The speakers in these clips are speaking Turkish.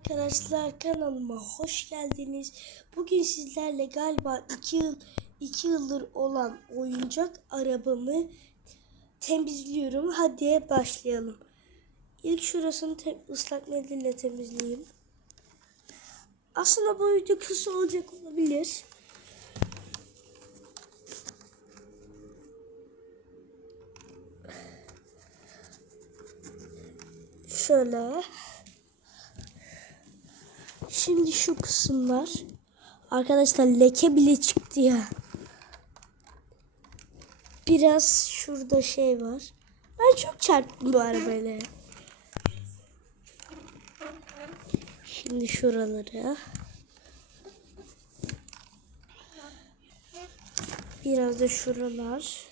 Arkadaşlar kanalıma hoş geldiniz. Bugün sizlerle galiba 2 yıl 2 yıldır olan oyuncak arabamı temizliyorum. Hadi başlayalım. İlk şurasını ıslak mendille temizleyeyim. Aslında bu video kısa olacak olabilir. Şöyle. Şimdi şu kısımlar. Arkadaşlar leke bile çıktı ya. Biraz şurada şey var. Ben çok çarptım bu arabayla. Şimdi şuraları. Biraz da şuralar.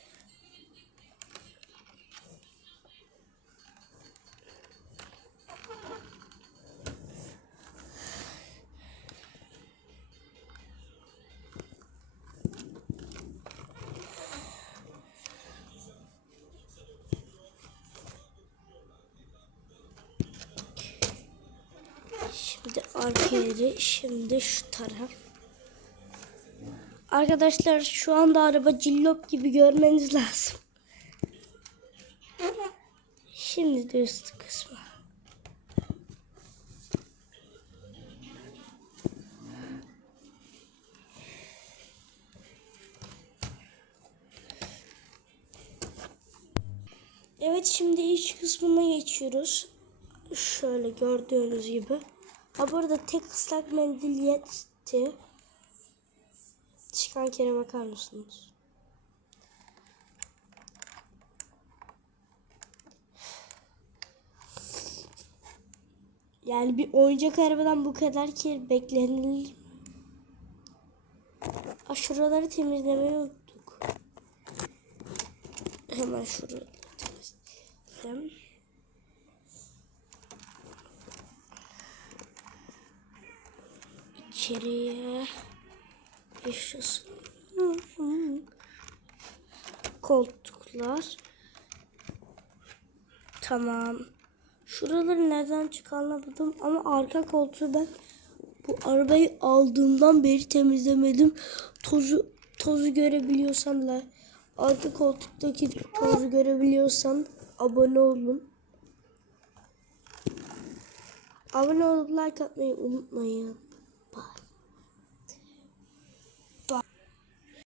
Şimdi arka şimdi şu taraf. Arkadaşlar şu anda araba cillop gibi görmeniz lazım. Şimdi de üst kısmı. Evet şimdi iç kısmına geçiyoruz. Şöyle gördüğünüz gibi. Ha burada tek ıslak mendil yetti. Çıkan kere bakar mısınız? Yani bir oyuncak arabadan bu kadar kir beklenilir mi? Şuraları temizlemeyi unuttuk. Hemen şurayı temizleyelim. İçeriye yaşasın. Koltuklar. Tamam. Şuraları nereden çıkarmadım ama arka koltuğu ben bu arabayı aldığımdan beri temizlemedim. Tozu tozu görebiliyorsan la arka koltuktaki tozu görebiliyorsan abone olun. Abone olup like atmayı unutmayın.